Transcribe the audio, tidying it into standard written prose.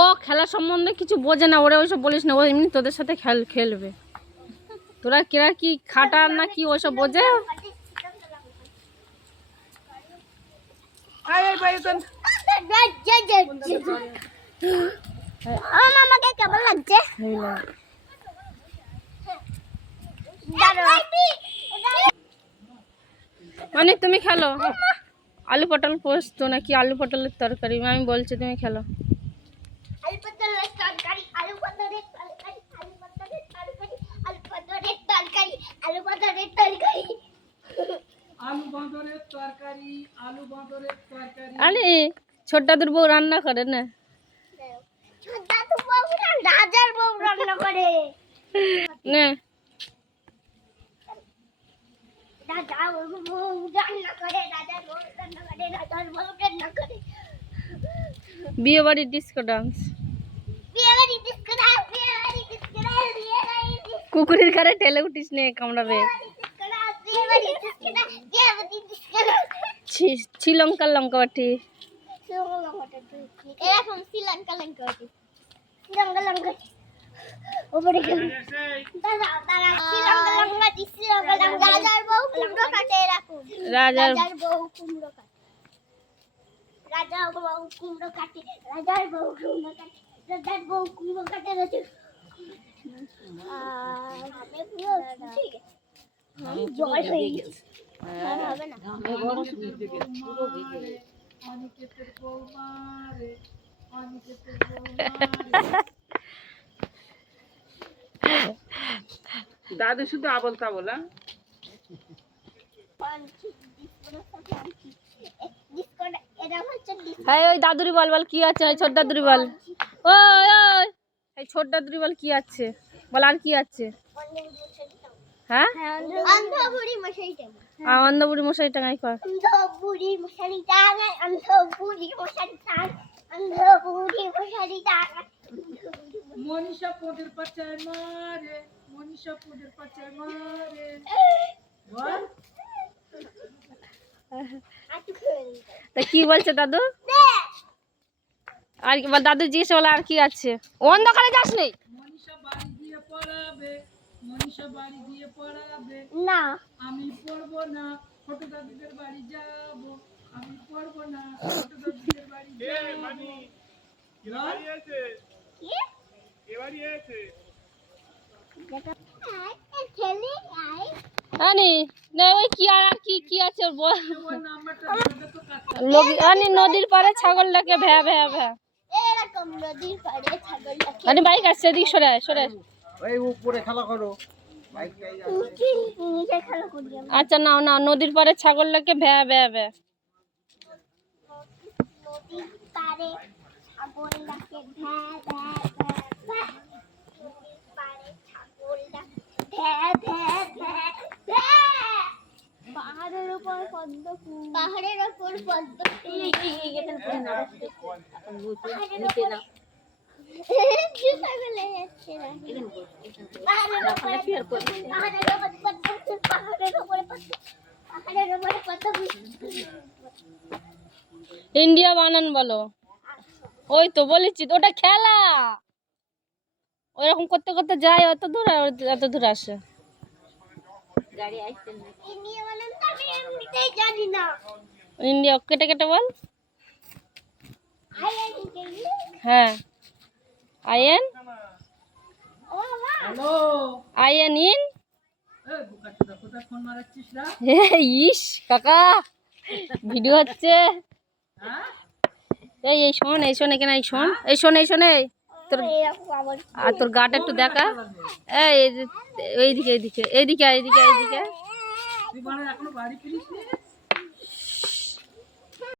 ও খেলা সম্বন্ধে কিছু বোঝে না, ওরা ওইসব বলিস না, ও এমনি তোদের সাথে খেলবে। তোরা কেরা কি খাটার না কি ওইসব বোঝে? আমাকে কেমন লাগছে? মানে তুমি খেলো আলু পটল পোস্ত নাকি আলু পটলের তরকারি, আমি বলছি তুমি খেলো। আলু পটলের তরকারি, আলু পটলের তরকারি, আলু পটলের তরকারি, আলু পটলের তরকারি, আলু পটলের তরকারি, আলু বাঁদরের তরকারি, আলু বাঁদরের তরকারি। আরে ছোট দাদুর বউ রান্না করে না? ছোট দাদু বউ না, রাজার বউ রান্না করে না রাজার বউ রান্না করে, রাজার বউ রান্না করে, রাজার বউ রান্না করে। বিয়ে বাড়ির ডিস্কো ডান্স, বিয়ে বাড়ি ডিস্কো ডান্স, বিয়ে বাড়ি ডিস্কো ডান্স, বিয়ে বাড়ি ডিস্কো কুকুরের ঘরে ঠেলে উঠিস নে কামড়াবে। ডান্স, বিয়ে বাড়ি ডিস্কো ডান্স, বিয়ে বাড়ি ডিস্কো ডান্স। শ্রীলঙ্কার লঙ্কা বাটি, এরকম শ্রীলঙ্কা লঙ্কা বাটি, শ্রীলঙ্কা লঙ্কা বাটি ওপরে গেল। দাদা দাদা শ্রীলঙ্কা লঙ্কা বাটি, শ্রীলঙ্কা লঙ্কা। রাজার বউ কুমড়ো কাটে, এরকম রাজার বউ কুমড়ো কাটে, রাজার বউ কুমড়ো কাটে, রাজার বউ কুমড়ো কাটে, রাজার বউ কুমড়ো কাটে, রাজার আমি জল হয়ে গেছে, হবে না। দাদু শুধু আবল তাবল। হ্যাঁ ওই দাদুরি বল, বল কি আছে, ওই ছোট দাদুরি বল, ওই ওই এই ছোট দাদুরি বল কি আছে, বল আর কি আছে? হ্যাঁ অন্ধ বুড়ি মশারি টাঙায়, অন্ধ বুড়ি মশাই টাঙাই কর, অন্ধ বুড়ি মশারি টাঙায়, অন্ধ বুড়ি মশারি টাঙায়, অন্ধ বুড়ি মশারি টাঙায়। মনীষা পোদের পাচায় মারে, মনীষা পোদের পাচায় মারে। বল তা কি বলছে দাদু? আর কি বল, দাদু জিজ্ঞেস বলে আর কি আছে? অন্ধকারে যাস নেই। মনীষা বাড়ি গিয়ে পড়াবে, মনীষা বাড়ি গিয়ে পড়াবে। না আমি পড়বো না, ছোট দাদুদের বাড়ি যাব। আমি পড়বো না, ছোট দাদুদের বাড়ি যাব। আনি না ওই কি আর কি কি আছে বল। ওই নাম্বারটা তো কাছে। আনি নদীর পাড়ে ছাগলটাকে ভ্যা ভ্যা ভ্যা। এরকম নদীর পাড়ে ছাগলটাকে, আনি বাইক আসছে, এদিক সরে আয়, সরে আয়। ওই উপরে খেলা করো। নিচে খেলা করি আমরা। আচ্ছা নাও নাও, নদীর পাড়ে ছাগলটাকে ভ্যা ভ্যা ভ্যা। নদীর পাড়ে ছাগলটাকে ভ্যা ভ্যা ভ্যা ভ্যা, নদীর পাড়ে ছাগলটাকে ভ্যা ভ্যা ভ্যা ভ্যা। পাহাড়ের উপর পদ্ম ফুল, পাহাড়ের উপর পদ্ম ফুল, এখানে পড়ে না এখন নিচে না ছাগলে যাচ্ছে না, পাহাড়ের উপরে পাহাড়ের উপরে পদ্ম ফুল, পাহাড়ের উপরে পদ্ম, পাহাড়ের উপরে পদ্ম ফুল। ইন্ডিয়া বানান বলো। ওই তো বলেছি তো, ওটা খেলা, ওইরকম করতে করতে যায় অত দূর আর এত দূর আসে। গাড়ি আসছে না, ইন্ডিয়া বানান তো আমি এমনিতেই জানি না। ইন্ডিয়া কেটে কেটে বল। হ্যাঁ আইএন, ও মা হ্যালো, আইএন ইন। এই বুকাচোদা কোথায় ফোন মারাচ্ছিস না? ইস কাকা ভিডিও হচ্ছে। হ্যাঁ এই এই শোন, এই শোন এখানে, এই শোন, এই শোন, এই শোন, এই তোর আর তোর গাটা একটু দেখা। এই এইদিকে এইদিকে এইদিকে এইদিকে এইদিকে। তুই মানে এখনো বাড়ি ফিরিস নি?